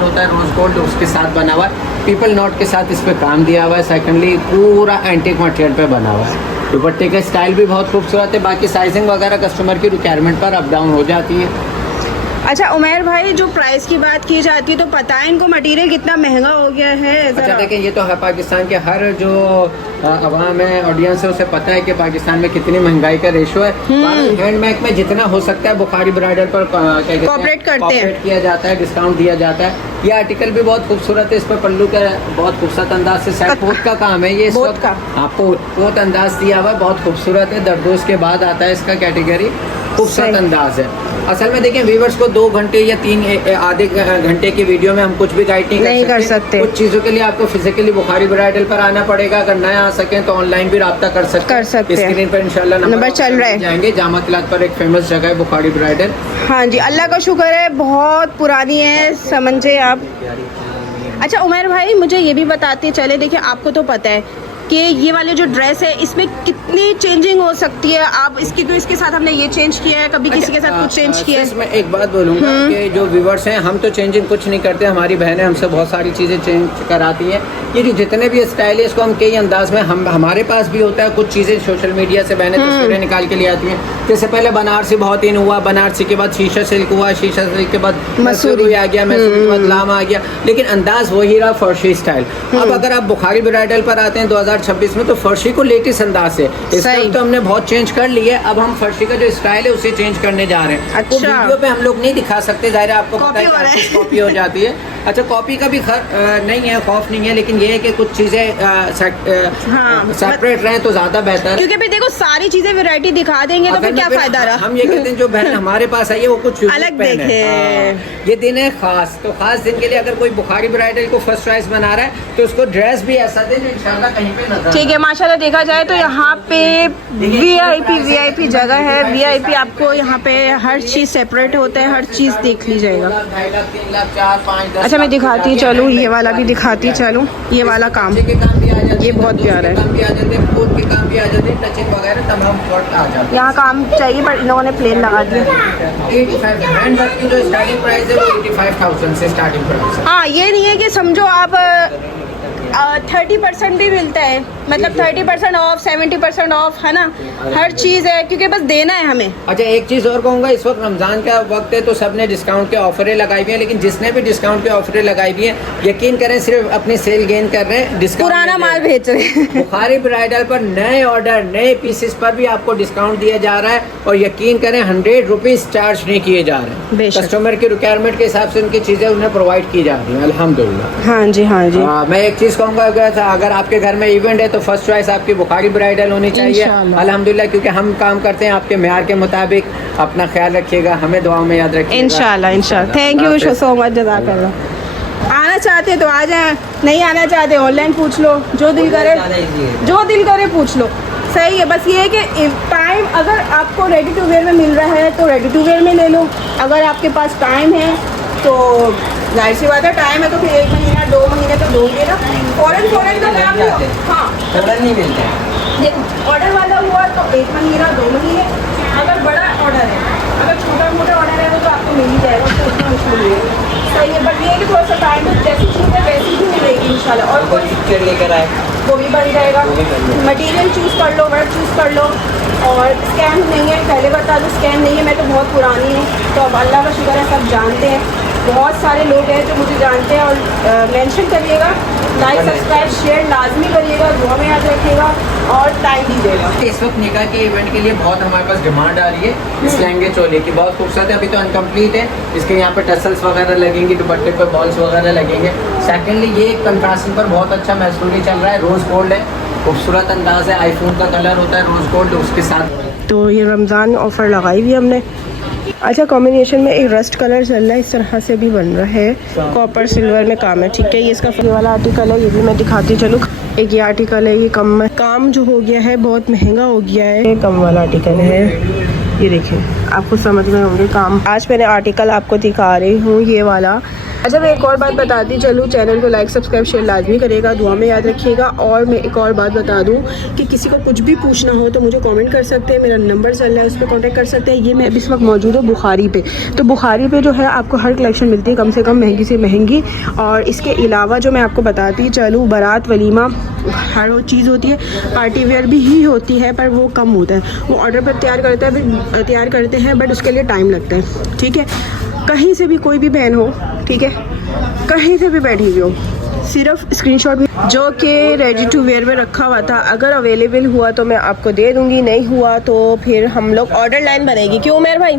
होता है rose gold उसके साथ बना हुआ है, पीपल नॉट के साथ इस पे काम दिया हुआ है। सेकंडली पूरा एंटीक मटेरियल पे बना हुआ है। दुपट्टे का स्टाइल भी बहुत खूबसूरत है। बाकी साइजिंग वगैरह कस्टमर की रिक्वायरमेंट पर अप डाउन हो जाती है। अच्छा उमैर भाई, जो प्राइस की बात की जाती है तो पता है इनको मटेरियल कितना महंगा हो गया है। अच्छा देखें, ये तो है पाकिस्तान के हर जो अवाम है, ऑडियंस है, उसे पता है कि पाकिस्तान में कितनी महंगाई का रेशो है। हैंडमेड में जितना हो सकता है बुखारी ब्राइडल पर कॉपरेट करते हैं, किया जाता है, डिस्काउंट दिया जाता है। ये आर्टिकल भी बहुत खूबसूरत है। इस पर पल्लू का बहुत खूबसूरत अंदाज से सेट पोत का काम है। ये इस वक्त आपको पोत अंदाज दिया हुआ है, बहुत खूबसूरत है। दरदोज के बाद आता है इसका कैटेगरी, खूबसूरत अंदाज है। असल में देखें, व्यूवर्स को 2 घंटे या 3 आधे घंटे की वीडियो में हम कुछ भी गाइड नहीं कर सकते। कुछ चीज़ों के लिए आपको फिजिकली बुखारी ब्राइडल पर आना पड़ेगा। अगर नया आ सके तो ऑनलाइन भी रब्ता कर सकते हैं। स्क्रीन पर इंशाल्लाह नंबर चल रहा है, जाएंगे। जामा किलात पर एक फेमस जगह है बुखारी ब्राइडल। हाँ जी, अल्लाह का शुक्र है, बहुत पुरानी है, समझे आप। अच्छा उमैर भाई, मुझे ये भी बताते चले, देखिए आपको तो पता है कि ये वाले जो ड्रेस है इसमें कितनी चेंजिंग हो सकती है। आप इसकी तो इसके साथ हमने ये चेंज किया है, कभी किसी के साथ कुछ चेंज किया है। मैं एक बात बोलूँगा कि जो व्यूवर्स हैं, हम तो चेंजिंग कुछ नहीं करते। हमारी बहनें हमसे बहुत सारी चीज़ें चेंज कराती हैं। ये जो जितने भी स्टाइल है इसको हम कई अंदाज में हमारे पास भी होता है। कुछ चीज़ें सोशल मीडिया से बहनें तस्वीरें निकाल के ले आती हैं। जैसे पहले बनारसी बहुत इन हुआ, बनारसी के बाद शीशा सिल्क हुआ, शीशा सिल्क के बाद मसूरी आ गया, मसूरी के बाद लाम आ गया, लेकिन अंदाज वही रहा, फर्शी स्टाइल। अब अगर आप बुखारी ब्राइडल पर आते हैं 2026 में, तो फर्शी को लेटेस्ट अंदाज से इस टाइम तो हमने बहुत चेंज कर लिया है। अब हम फर्शी का जो स्टाइल है उसे चेंज करने जा रहे हैं। अच्छा। वीडियो पे हम लोग नहीं दिखा सकते, जाहिर है आपको पता है कॉपी हो जाती है। अच्छा, कॉपी का भी नहीं है, खौफ नहीं है, लेकिन ये है कि कुछ चीजें सेपरेट रहे तो ज्यादा बेहतर है। क्योंकि देखो सारी चीजें वैरायटी दिखा देंगे तो फिर क्या फायदा रहा। हम ये कहते हैं जो बहन हमारे पास आई है वो कुछ अलग देखे। ये दिन है खास, तो खास दिन के लिए अगर कोई बुखारी ब्राइडल को फर्स्ट चॉइस बना रहा है तो उसको ड्रेस भी ऐसा दे जो इंशाल्लाह कहीं पे नजर। ठीक है, माशाल्लाह देखा जाए तो यहाँ पे वीआईपी जगह है। वीआईपी आपको यहाँ पे हर चीज सेपरेट होता है, हर चीज देख ली जाएगा। 2.5 लाख 3 लाख 4 5 10। अच्छा मैं दिखाती चलूँ, ये वाला भी दिखाती चलूँ। ये वाला काम ये बहुत प्यारा है। यहाँ काम चाहिए पर इन लोगों ने प्लेन लगा दिया। 85 की जो स्टार्टिंग प्राइस है वो 85,000 से स्टार्टिंग प्राइस है। हाँ, ये नहीं है कि समझो आप 30% भी मिलता है, मतलब 30% ऑफ, 70% ऑफ, है ना, हर चीज़ है, क्योंकि बस देना है हमें। अच्छा एक चीज़ और कहूँगा, इस वक्त रमज़ान का वक्त है तो सबने डिस्काउंट के ऑफरें लगाई हुई हैं, लेकिन जिसने भी डिस्काउंट के ऑफरें लगाई हुई हैं यकीन करें सिर्फ अपनी सेल गेन कर रहे हैं, पुराना माल बेच रहे हैं। बुखारी ब्राइडल पर नए ऑर्डर, नए पीसेस पर भी आपको डिस्काउंट दिया जा रहा है, और यकीन करें 100 रुपीज़ चार्ज नहीं किए जा रहे हैं। कस्टमर की रिक्वायरमेंट के हिसाब से उनकी चीज़ें उन्हें प्रोवाइड की जा रही हैं, अल्हम्दुलिल्लाह। हाँ जी, हाँ जी। मैं एक चीज़ कहूँगा, अगर आपके घर में इवेंट है तो फर्स्ट चॉइस आपकी बुखारी ब्राइडल होनी चाहिए, अल्हम्दुलिल्लाह, क्योंकि हम काम करते हैं आपके मेयार के मुताबिक। अपना ख्याल रखिएगा, हमें दुआओं में याद रखिएगा। इंशाल्लाह। थैंक यू सो मच, जज़ाकल्लाह। आना चाहते तो आ जाए, नहीं आना चाहते ऑनलाइन पूछ लो, जो दिल करे पूछ लो। सही है, बस ये है कि टाइम, अगर आपको रेडी टू वेयर में मिल रहा है तो रेडी टू वेयर में ले लो। अगर आपके पास टाइम है तो जाहिर सी बात है, टाइम है तो फिर 1 महीना 2 महीने तो दोगे ना। फौरन का काम हो, हाँ फौरन नहीं मिलते। देखो ऑर्डर वाला हुआ तो 1 महीना 2 महीने। अगर बड़ा ऑर्डर है, अगर छोटा मोटा ऑर्डर है तो आपको मिल ही जाएगा, तो उतना मुश्किल नहीं है। सही है, बट ये है कि थोड़ा सा टाइम, तो जैसी चीज़ है वैसी ही मिलेगी इंशाल्लाह। और कोई पिक्चर लेकर आए वो भी बन जाएगा। मटेरियल चूज़ कर लो, वर्क चूज़ कर लो। और स्कैन नहीं है, पहले बता दो, स्कैन नहीं है। मैं तो बहुत पुरानी हूँ, तो अब अल्लाह का शुक्र है सब जानते हैं। बहुत सारे लोग हैं जो मुझे जानते हैं। और मेंशन करिएगा, लाइक सब्सक्राइब शेयर लाजमी करिएगा, दुआ में याद रखिएगा और टाइम दीजिएगा। इस वक्त निकाह के इवेंट के लिए बहुत हमारे पास डिमांड आ रही है इस लहंगे चोले की, बहुत खूबसूरत है। अभी तो अनकम्प्लीट है, इसके यहाँ पे टसल्स वगैरह लगेंगे, दुपट्टे पे बॉल्स वगैरह लगेंगे। सेकेंडली ये कंट्रास्टिंग पर बहुत अच्छा मैसूरी चल रहा है, रोज़ गोल्ड है, खूबसूरत अंदाज है, आईफोन का कलर होता है रोज़ गोल्ड उसके साथ। तो ये रमज़ान ऑफ़र लगाई हुई हमने। अच्छा, कॉम्बिनेशन में एक रस्ट कलर चल रहा है, इस तरह से भी बन रहा है, कॉपर सिल्वर में काम है। ठीक है, ये इसका वाला आर्टिकल है, ये भी मैं दिखाती चलूँ। एक ये आर्टिकल है, ये काम जो हो गया है बहुत महंगा हो गया है, ये कम वाला आर्टिकल है। ये देखिए, आपको समझ में होंगे काम। आज मैंने आर्टिकल आपको दिखा रही हूँ, ये वाला अच्छा मैं एक और बात बताती चलूँ, चैनल को लाइक सब्सक्राइब शेयर लाजमी करेगा, दुआ में याद रखिएगा। और मैं एक और बात बता दूँ कि किसी को कुछ भी पूछना हो तो मुझे कमेंट कर सकते हैं, मेरा नंबर चल रहा है, उस पर कॉन्टैक्ट कर सकते हैं। ये मैं इस वक्त मौजूद हूँ बुखारी पे, तो बुखारी पे जो है आपको हर कलेक्शन मिलती है, कम से कम महंगी से महंगी। और इसके अलावा जो मैं आपको बताती चलूँ, बारात वलीमा हर वो चीज़ होती है, पार्टी वेयर भी ही होती है, पर वो कम होता है, वो ऑर्डर पर तैयार करते हैं, बट उसके लिए टाइम लगता है। ठीक है, कहीं से भी कोई भी बहन हो, ठीक है, कहीं से भी बैठी हुई हो, सिर्फ स्क्रीनशॉट भी जो कि रेडी टू वेयर में रखा हुआ था, अगर अवेलेबल हुआ तो मैं आपको दे दूंगी, नहीं हुआ तो फिर हम लोग ऑर्डर लाइन बनेगी। क्यों उमेर भाई?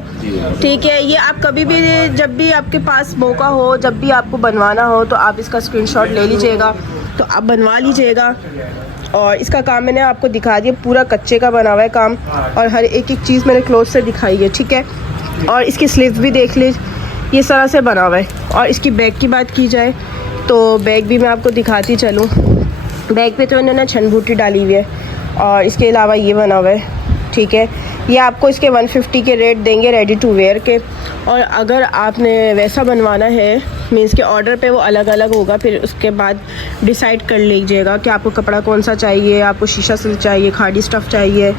ठीक है, ये आप कभी भी जब भी आपके पास मौका हो, जब भी आपको बनवाना हो तो आप इसका स्क्रीनशॉट ले लीजिएगा, तो आप बनवा लीजिएगा। और इसका काम मैंने आपको दिखा दिया, पूरा कच्चे का बना हुआ है काम, और हर एक एक चीज़ मैंने क्लोज से दिखाई है। ठीक है, और इसकी स्लीव्स भी देख लीजिए, ये तरह से बना हुआ है। और इसकी बैग की बात की जाए तो बैग भी मैं आपको दिखाती चलूँ। बैग पे तो इन्होंने छन बूटी डाली हुई है, और इसके अलावा ये बना हुआ है। ठीक है, ये आपको इसके 150 के रेट देंगे रेडी टू वेयर के। और अगर आपने वैसा बनवाना है, मीन्स के ऑर्डर पे वो अलग अलग होगा, फिर उसके बाद डिसाइड कर लीजिएगा कि आपको कपड़ा कौन सा चाहिए, आपको शीशा सिल्क चाहिए, खादी स्टफ़ चाहिए,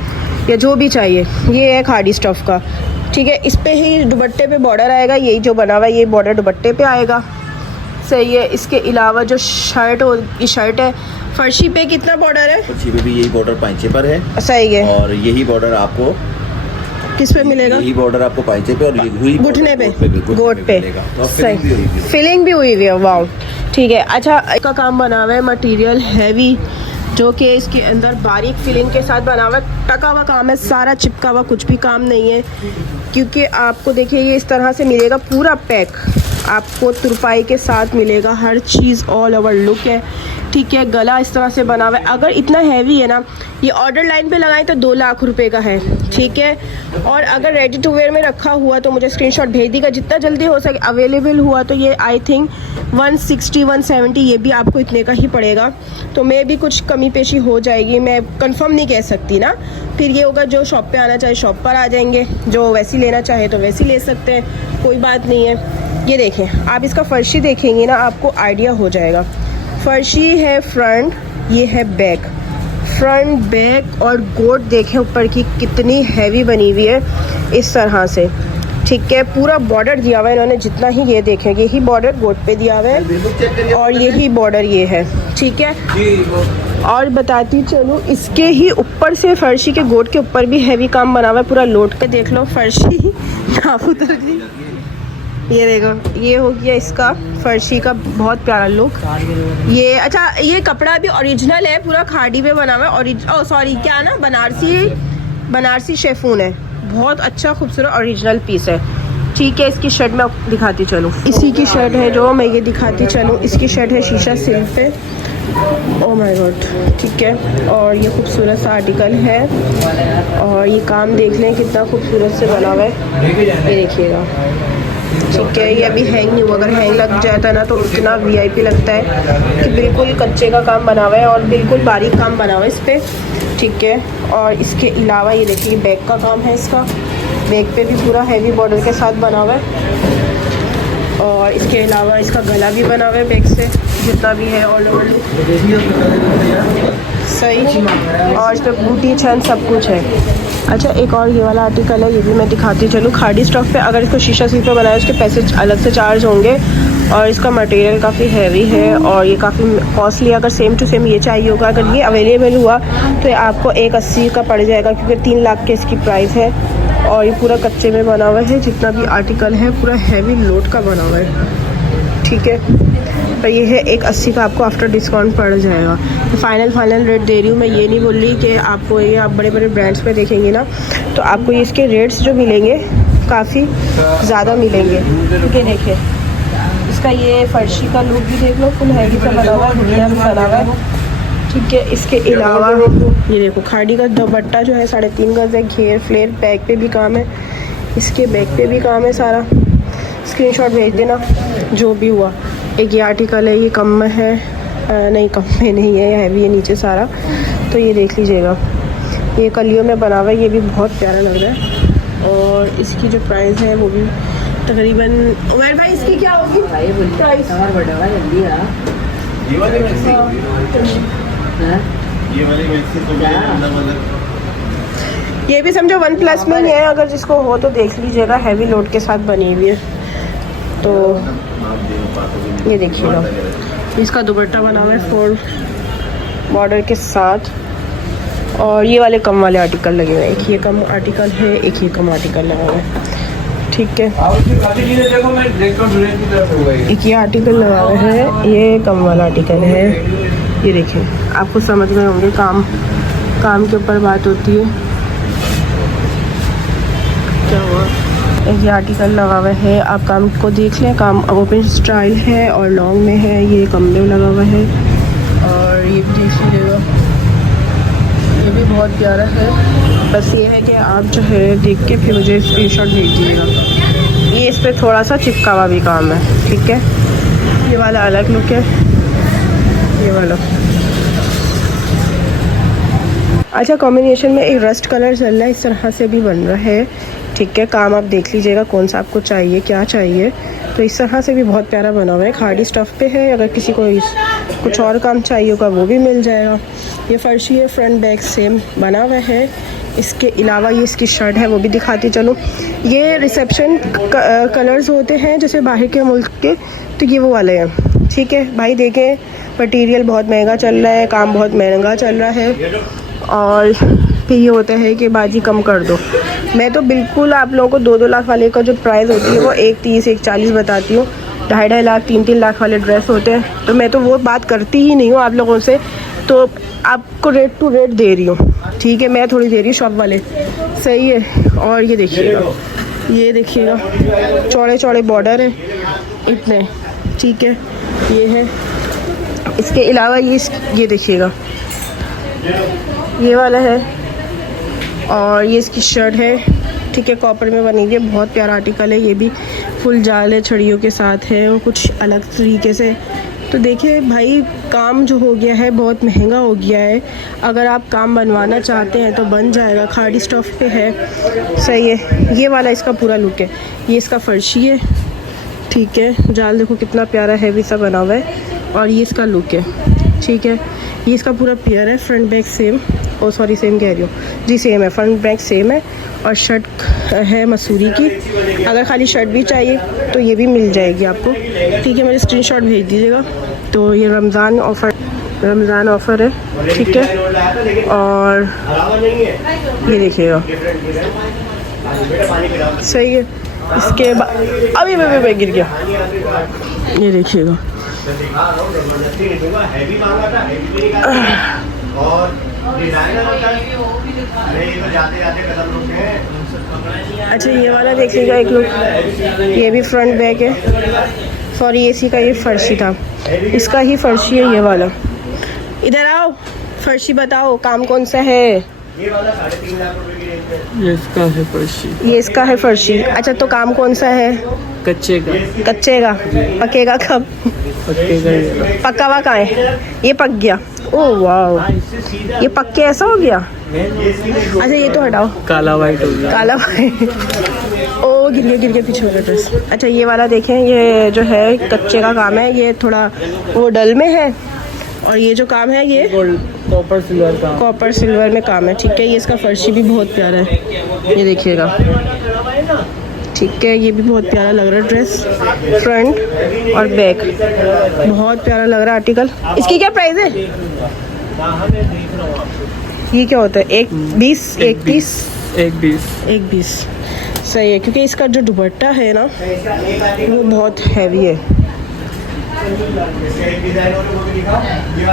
या जो भी चाहिए। ये है खादी स्टफ़ का। ठीक है, इस पे ही दुपट्टे पे बॉर्डर आएगा, यही जो बना हुआ है ये बॉर्डर दुपट्टे पे आएगा। सही है, इसके अलावा जो शर्ट है, फर्शी पे कितना बॉर्डर है? फर्शी पे भी यही बॉर्डर पाइचे पर है। सही है, और यही बॉर्डर आपको किस पे मिलेगा? यही बॉर्डर आपको पाइचे पे और घुटने पे, गोट पे। सही, फिलिंग फिलिंग भी हुई हुई है। वाओ, ठीक है। अच्छा, इसका काम बना हुआ है मटेरियल हैवी, जो कि इसके अंदर बारीक फिलिंग के साथ बना हुआ है, टका हुआ काम है, सारा चिपका हुआ कुछ भी काम नहीं है। क्योंकि आपको देखिए ये इस तरह से मिलेगा पूरा पैक, आपको तुरपाई के साथ मिलेगा, हर चीज़ ऑल ओवर लुक है। ठीक है, गला इस तरह से बना हुआ है। अगर इतना हैवी है ना, ये ऑर्डर लाइन पे लगाएं तो 2 लाख रुपए का है। ठीक है, और अगर रेडी टू वेयर में रखा हुआ तो मुझे स्क्रीनशॉट भेज दीजिएगा, जितना जल्दी हो सके अवेलेबल हुआ तो ये आई थिंक 160-170 ये भी आपको इतने का ही पड़ेगा। तो मैं भी कुछ कमी पेशी हो जाएगी, मैं कंफर्म नहीं कह सकती ना। फिर ये होगा जो शॉप पे आना चाहे शॉप पर आ जाएंगे, जो वैसी लेना चाहे तो वैसी ले सकते हैं, कोई बात नहीं है। ये देखें, आप इसका फर्शी देखेंगे ना, आपको आइडिया हो जाएगा। फर्शी है फ्रंट, ये है बैक, फ्रंट बैक, और गोट देखें ऊपर की कितनी हैवी बनी हुई है इस तरह से। ठीक है, पूरा बॉर्डर दिया हुआ है इन्होंने, जितना ही ये देखें, यही बॉर्डर गोट पे दिया हुआ है, और यही बॉर्डर ये है। ठीक है, और बताती चलूँ, इसके ही ऊपर से फर्शी के गोट के ऊपर भी हैवी काम बना हुआ है, पूरा लोट के देख लो। फर्शी नाप उतर गई, ये देखो, ये हो गया इसका फर्शी का बहुत प्यारा लुक। ये अच्छा, ये कपड़ा भी ओरिजिनल है, पूरा खादी पे बना हुआ है। सॉरी, क्या ना, बनारसी शेफून है, बहुत अच्छा खूबसूरत ओरिजिनल पीस है। ठीक है, इसकी शर्ट मैं दिखाती चलूँ, इसी की शर्ट है जो मैं ये दिखाती चलूँ। इसकी शर्ट है शीशा सिल्क पे, ओह माय गॉड। ठीक है, और ये खूबसूरत सा आर्टिकल है, और ये काम देख लें कितना खूबसूरत से बना हुआ है, ये देखिएगा। ठीक है, ये अभी हैंग नहीं हुआ, अगर हैंग लग जाता ना तो इतना वीआईपी लगता है कि बिल्कुल कच्चे का काम बना हुआ है, और बिल्कुल बारीक काम बना हुआ है इस पर। ठीक है, और इसके अलावा ये देखिए बैक का काम है इसका, बैक पे भी पूरा हैवी बॉर्डर के साथ बना हुआ है, और इसके अलावा इसका गला भी बना हुआ है बैक से, जितना भी है ऑल ओवर सही, और इस पर बूटी छन सब कुछ है। अच्छा, एक और ये वाला आर्टिकल है, ये भी मैं दिखाती चलूँ। खादी स्टॉक पे अगर इसको शीशा सिल्क पे बनाया, उसके पैसे अलग से चार्ज होंगे, और इसका मटेरियल काफ़ी हैवी है, और ये काफ़ी कॉस्टली। अगर सेम टू सेम ये चाहिए होगा, अगर ये अवेलेबल हुआ तो ये आपको 180 का पड़ जाएगा, क्योंकि 3 लाख के इसकी प्राइस है, और ये पूरा कच्चे में बना हुआ है। जितना भी आर्टिकल है पूरा हैवी लोड का बना हुआ है। ठीक है, पर ये है 180 का, आपको आफ्टर डिस्काउंट पड़ जाएगा। तो फाइनल रेट दे रही हूँ मैं, ये नहीं बोल रही कि आपको ये, आप बड़े बड़े ब्रांड्स पे देखेंगे ना तो आपको इसके रेट्स जो मिलेंगे काफ़ी ज़्यादा मिलेंगे। क्योंकि देखिए इसका ये फर्शी का लुक भी देख लो, फुल हैवी सा बना हुआ है, बढ़िया भी बना हुआ है। ठीक है, इसके अलावा ये देखो खाड़ी का दुपट्टा जो है 3.5 गज है, घेर फ्लेयर, बैक पे भी काम है, इसके बैक पे भी काम है सारा। स्क्रीनशॉट भेज देना जो भी हुआ। एक ये आर्टिकल है, ये कम में है, नहीं कम में नहीं है, हैवी है नीचे सारा, तो ये देख लीजिएगा। ये कलियों में बना हुआ है, ये भी बहुत प्यारा लग रहा है, और इसकी जो प्राइस है वो भी तकरीबन। उमर भाई इसकी क्या होगी प्राइस? ये वाली मैक्सी तो ये भी समझो वन प्लस में ही है, अगर जिसको हो तो देख लीजिएगा। हैवी लोड के साथ बनी हुई है। तो ये देखिएगा, इसका दुपट्टा बना हुआ है 4 बॉर्डर के साथ, और ये वाले कम वाले आर्टिकल लगे हुए हैं। एक ये कम आर्टिकल है, एक ये कम आर्टिकल लगा हुआ है, ठीक है। एक ये आर्टिकल लगा हुआ है, ये कम वाला आर्टिकल है। ये देखिए, आपको समझ में होंगे, काम के ऊपर बात होती है। क्या हुआ? ये आर्टिकल लगा हुआ है, आप काम को देख लें। काम ओपन स्टाइल है और लॉन्ग में है, ये कम में लगा हुआ है। और ये भी देख लीजिएगा, ये भी बहुत प्यारा है। बस ये है कि आप जो है देख के फिर मुझे स्क्रीनशॉट भेज दीजिएगा। ये इस पर थोड़ा सा चिपका हुआ भी काम है, ठीक है। ये वाला अलग लुक है, ये वाला। अच्छा, कॉम्बिनेशन में एक रस्ट कलर चल रहा है, इस तरह से भी बन रहा है, ठीक है। काम आप देख लीजिएगा कौन सा आपको चाहिए, क्या चाहिए। तो इस तरह से भी बहुत प्यारा बना हुआ है, खाड़ी स्टफ़ पे है। अगर किसी को कुछ और काम चाहिए होगा वो भी मिल जाएगा। ये फर्शी है, फ्रंट बैक सेम बना हुआ है। इसके अलावा ये इसकी शर्ट है, वो भी दिखाती चलो। ये रिसेप्शन कलर्स होते हैं जैसे बाहर के मुल्क के, तो ये वो वाले हैं, ठीक है भाई। देखें, मटीरियल बहुत महंगा चल रहा है, काम बहुत महंगा चल रहा है, और फिर ये होता है कि बाजी कम कर दो। मैं तो बिल्कुल आप लोगों को 2-2 लाख वाले का जो प्राइस होती है वो 130 140 बताती हूँ। 2.5 लाख 3-3 लाख वाले ड्रेस होते हैं, तो मैं तो वो बात करती ही नहीं हूँ आप लोगों से। तो आपको रेट टू रेट दे रही हूँ, ठीक है। मैं थोड़ी दे रही हूँ शॉप वाले, सही है। और ये देखिएगा, ये देखिएगा, चौड़े चौड़े बॉर्डर है इतने, ठीक है। ये है, इसके अलावा ये देखिएगा, ये वाला है, और ये इसकी शर्ट है, ठीक है। कॉपर में बनी हुई है, बहुत प्यारा आर्टिकल है। ये भी फुल जाले छड़ियों के साथ है, और कुछ अलग तरीके से। तो देखिए भाई, काम जो हो गया है बहुत महंगा हो गया है। अगर आप काम बनवाना चाहते हैं तो बन जाएगा, खाड़ी स्टफ़ पे है, सही है। ये वाला इसका पूरा लुक है, ये इसका फर्शी है, ठीक है। जाल देखो कितना प्यारा हैवी सा बना हुआ है, और ये इसका लुक है, ठीक है। ये इसका पूरा पेयर है, फ्रंट बैक सेम, ओ सॉरी सेम कह रही हूँ जी, सेम है, फ्रंट बैक सेम है। और शर्ट है मसूरी की। अगर खाली शर्ट भी चाहिए तो ये भी मिल जाएगी आपको, ठीक है। मुझे स्क्रीनशॉट भेज दीजिएगा। तो ये रमज़ान ऑफ़र है, ठीक है। और ये देखिएगा, सही है। इसके बाद अभी मैं गिर गया, ये देखिएगा। अच्छा, ये वाला देखिएगा एक लुक, ये भी फ्रंट बैक है, सॉरी इसी का ये फर्शी था, इसका ही फर्शी है ये वाला। इधर आओ, फर्शी बताओ काम कौन सा है? ये वाला 3.5 लाख रुपए की रेंज है। ये इसका है फर्शी। ये इसका है फर्शी। अच्छा, तो काम कौन सा है? कच्चे का। कच्चे का। पकेगा कब? पक्केगा ये। पका हुआ कहाँ है? ये पक गया। ओह वाह, ये पक के ऐसा हो गया। अच्छा, ये तो हटाओ, काला वाइट हो गया। काला वाइट। ओ गिर गया पीछे वाला ड्रेस। अच्छा, ये वाला देखें, ये जो है कच्चे का काम है, ये थोड़ा वो डल में है, और ये जो काम है ये कॉपर सिल्वर का, कॉपर सिल्वर में काम है, ठीक है। ये इसका फर्शी भी बहुत प्यारा है, ये देखिएगा, ठीक है। ये भी बहुत प्यारा लग रहा है ड्रेस, फ्रंट और बैक बहुत प्यारा लग रहा है आर्टिकल। इसकी क्या प्राइस है? ये क्या होता है? 1.20 1.30 1.20 सही है, क्योंकि इसका जो दुपट्टा है ना वो बहुत हैवी है।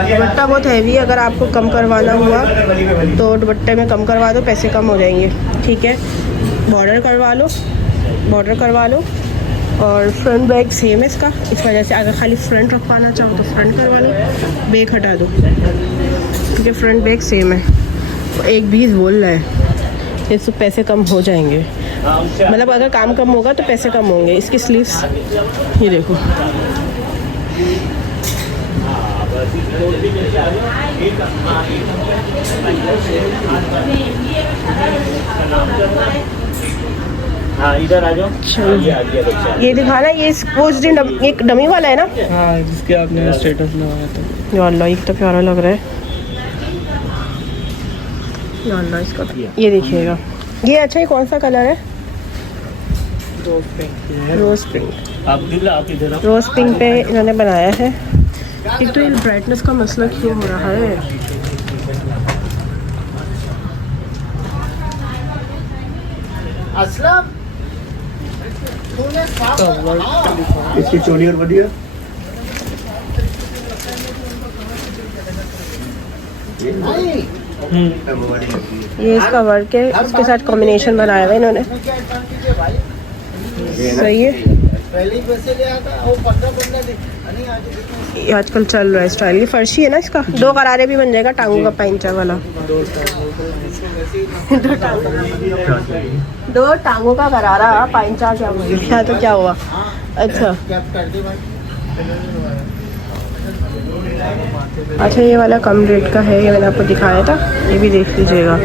दुपट्टा बहुत हैवी है, अगर आपको कम करवाना हुआ तो दुपट्टे में कम करवा दो, पैसे कम हो जाएंगे, ठीक है। बॉर्डर करवा लो और फ्रंट बैक सेम है इसका, इस वजह से अगर खाली फ्रंट रखवाना चाहो तो फ्रंट करवा लो, बैक हटा दो, क्योंकि फ्रंट बैक सेम है। 1.20 बोल रहा है, इससे पैसे कम हो जाएंगे, मतलब अगर काम कम होगा तो पैसे कम होंगे। इसकी स्लीव्स ये देखो, हाँ इधर आ जाओ। चलो। ये आ गया बच्चा। ये दिखाना, ये वो उस दिन एक डमी वाला है ना? हाँ, जिसके आपने स्टेटस लगाया था। या अल्लाह, ये तो प्यारा लग रहा है। या अल्लाह, इसका ये देखिएगा। ये अच्छा, ये कौन सा कलर है? Rose pink. आप इधर आओ। रोज पिंक पे इन्होंने बनाया है। एक तो ये ब्राइटनेस का मसला क्यों हो रहा है? इसकी चोली और बढ़िया। ये इसका वर्क है, इसके साथ कॉम्बिनेशन बनाया हुआ है इन्होंने। सही है। ये आजकल चल रहा है स्टाइल, ये फर्शी है ना इसका। 2 करारे भी बन जाएगा, टांगों का पैंचा वाला। 2 टांगों का करारा पैंचा, क्या बोल गया तो क्या हुआ? अच्छा अच्छा, ये वाला कम रेट का है, ये मैंने आपको दिखाया था, ये भी देख लीजिएगा।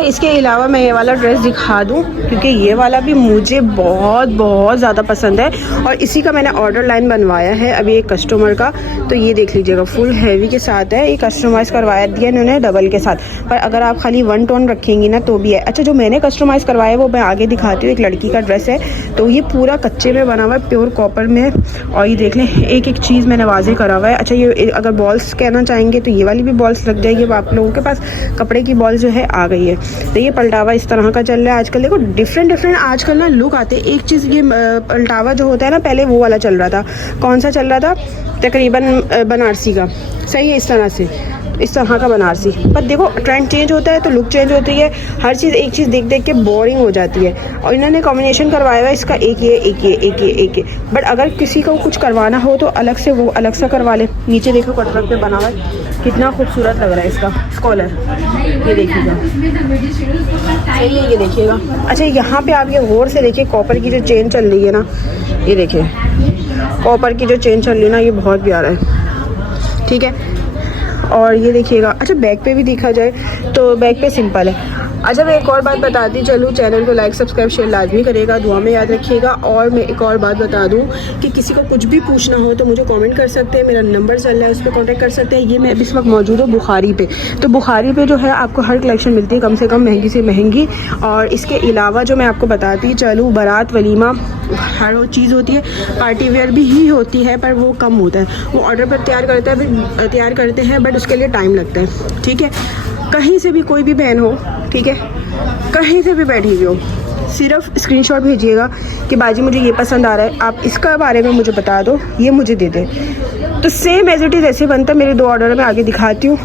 इसके अलावा मैं ये वाला ड्रेस दिखा दूं, क्योंकि ये वाला भी मुझे बहुत बहुत ज़्यादा पसंद है और इसी का मैंने ऑर्डर लाइन बनवाया है अभी एक कस्टमर का। तो ये देख लीजिएगा, फुल हैवी के साथ है, ये कस्टमाइज़ करवाया दिया इन्होंने डबल के साथ। पर अगर आप खाली 1 टोन रखेंगी ना तो भी है। अच्छा, जो मैंने कस्टमाइज़ करवाया है वो मैं आगे दिखाती हूँ। एक लड़की का ड्रेस है, तो ये पूरा कच्चे में बना हुआ है, प्योर कॉपर में। और ये देख लें, एक एक चीज़ मैंने वाजे करा हुआ है। अच्छा, ये अगर बॉल्स कहना चाहेंगे तो ये वाली भी बॉल्स लग जाएगी। अब आप लोगों के पास कपड़े की बॉल जो है आ गई है। तो ये पलटावा इस तरह का चल रहा है आजकल। देखो डिफरेंट आजकल ना लुक आते हैं। एक चीज़ ये पलटावा जो होता है ना, पहले वो वाला चल रहा था। कौन सा चल रहा था? तकरीबन बनारसी का। सही है, इस तरह से, इस तरह का बनारसी। पर देखो ट्रेंड चेंज होता है तो लुक चेंज होती है। हर चीज़ एक चीज़ देख देख के बोरिंग हो जाती है। और इन्होंने कॉम्बिनेशन करवाया हुआ इसका, एक ये। बट अगर किसी को कुछ करवाना हो तो अलग से वो अलग सा करवा ले। नीचे देखो कटवर्क पे बना हुआ है, कितना खूबसूरत लग रहा है इसका स्कॉलर। ये देखिएगा, सही है, ये देखिएगा। अच्छा, यहाँ पे आप ये गौर से देखिए, कॉपर की जो चेन चल रही है ना, ये देखिए कॉपर की जो चेन चल रही है ना, ये बहुत प्यारा है। ठीक है, और ये देखिएगा। अच्छा, बैक पे भी देखा जाए तो बैक पे सिंपल है। अच्छा, मैं एक और बात बताती चलूँ, चैनल को लाइक सब्सक्राइब शेयर लाजमी करेगा, दुआ में याद रखिएगा। और मैं एक और बात बता दूँ कि किसी को कुछ भी पूछना हो तो मुझे कमेंट कर सकते हैं, मेरा नंबर चल रहा है, उस पर कॉन्टैक्ट कर सकते हैं। ये मैं इस वक्त मौजूद हूँ बुखारी पे। तो बुखारी पे जो है आपको हर कलेक्शन मिलती है, कम से कम, महंगी से महंगी। और इसके अलावा जो मैं आपको बताती चलूँ, बारात वलीमा हर वो चीज़ होती है, पार्टी वेयर भी ही होती है, पर वो कम होता है। वो ऑर्डर पर तैयार करते हैं, बट उसके लिए टाइम लगता है। ठीक है, कहीं से भी कोई भी बहन हो, ठीक है, कहीं से भी बैठी हुई हो, सिर्फ स्क्रीनशॉट भेजिएगा कि बाजी मुझे ये पसंद आ रहा है, आप इसका बारे में मुझे बता दो, ये मुझे दे दे। तो सेम एज इट इज़ ऐसे बनता है। मेरे 2 ऑर्डर मैं आगे दिखाती हूँ,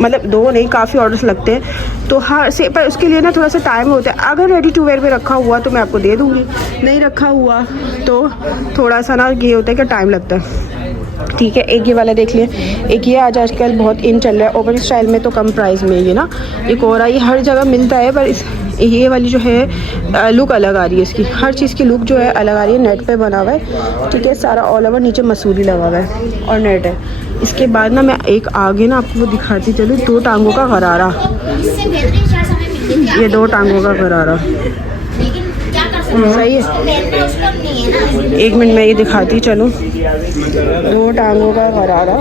मतलब 2 नहीं, काफ़ी ऑर्डर्स लगते हैं। तो हाँ से, पर उसके लिए ना थोड़ा सा टाइम होता है। अगर रेडी टू वेयर पे रखा हुआ तो मैं आपको दे दूँगी, नहीं रखा हुआ तो थोड़ा सा ना ये होता है कि टाइम लगता है। ठीक है, एक ये वाला देख लिए, एक ये आज आजकल बहुत इन चल रहा है, ओपन स्टाइल में, तो कम प्राइस में ये ना। एक और ये हर जगह मिलता है, पर ये वाली जो है लुक अलग आ रही है इसकी। हर चीज़ की लुक जो है अलग आ रही है। नेट पे बना हुआ है, ठीक है, सारा ऑल ओवर, नीचे मसूरी लगा हुआ है और नेट है। इसके बाद ना मैं एक आगे ना आपको वो दिखाती चलूँ, 2 टांगों का गरारा। ये 2 टांगों का गरारा सही है। 1 मिनट में ये दिखाती चलूँ, 2 टांगों का गरारा।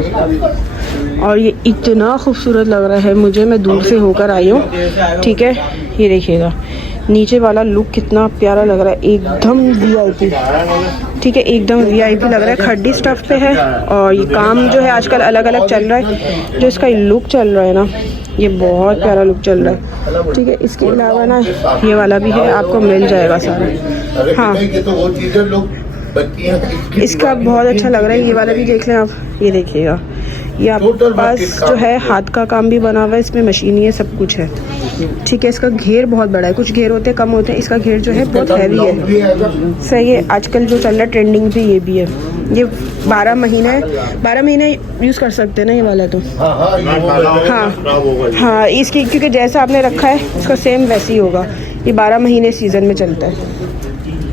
और ये इतना खूबसूरत लग रहा है मुझे, मैं दूर से होकर आई हूँ। ठीक है, ये देखिएगा नीचे वाला लुक कितना प्यारा लग रहा है, एकदम VIP। ठीक है, एकदम VIP लग रहा है, खड्डी स्टफ पे है। और ये काम जो है आजकल अलग अलग चल रहा है, जो इसका लुक चल रहा है ना, ये बहुत प्यारा लुक चल रहा है। ठीक है, इसके अलावा ना ये वाला भी है, आपको मिल जाएगा सारा। हाँ, इसका बहुत अच्छा लग रहा है, ये वाला भी देख लें आप। ये देखिएगा, ये आपके पास जो है हाथ का काम भी बना हुआ है, इसमें मशीनी है, सब कुछ है। ठीक है, इसका घेर बहुत बड़ा है, कुछ घेर होते हैं कम होते हैं, इसका घेर जो है बहुत हैवी है। सही है, आजकल जो चल रहा है ट्रेंडिंग पे ये भी है। ये 12 महीने यूज़ कर सकते हैं ना ये वाला तो। हाँ, इसकी क्योंकि जैसा आपने रखा है इसका सेम वैसे ही होगा। ये 12 महीने सीज़न में चलता है।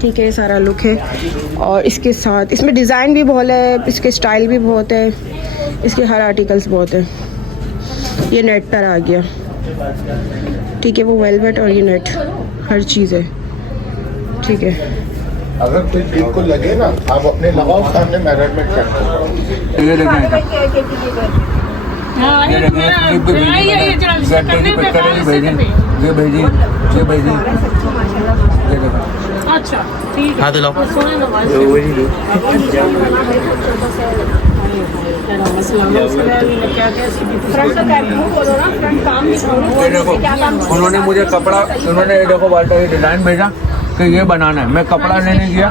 ठीक है, ये सारा लुक है। और इसके साथ इसमें डिज़ाइन भी बहुत है, इसके स्टाइल भी बहुत है, इसके हर आर्टिकल्स बहुत है। ये नेट पर आ गया, ठीक है, वो वेलवेट और ये नेट हर चीज़ है। ठीक है, अगर कोई ठीक को लगे ना, आप अपने लगाओ सामने मिरर में चेक करो। ये देखें, ये भेजी, ये भेजी, अच्छा ठीक है। हाँ दिलाओ। ये देखो, उन्होंने मुझे कपड़ा, उन्होंने ये देखो वाल्टर डिज़ाइन भेजा कि ये बनाना है, मैं कपड़ा लेने गया,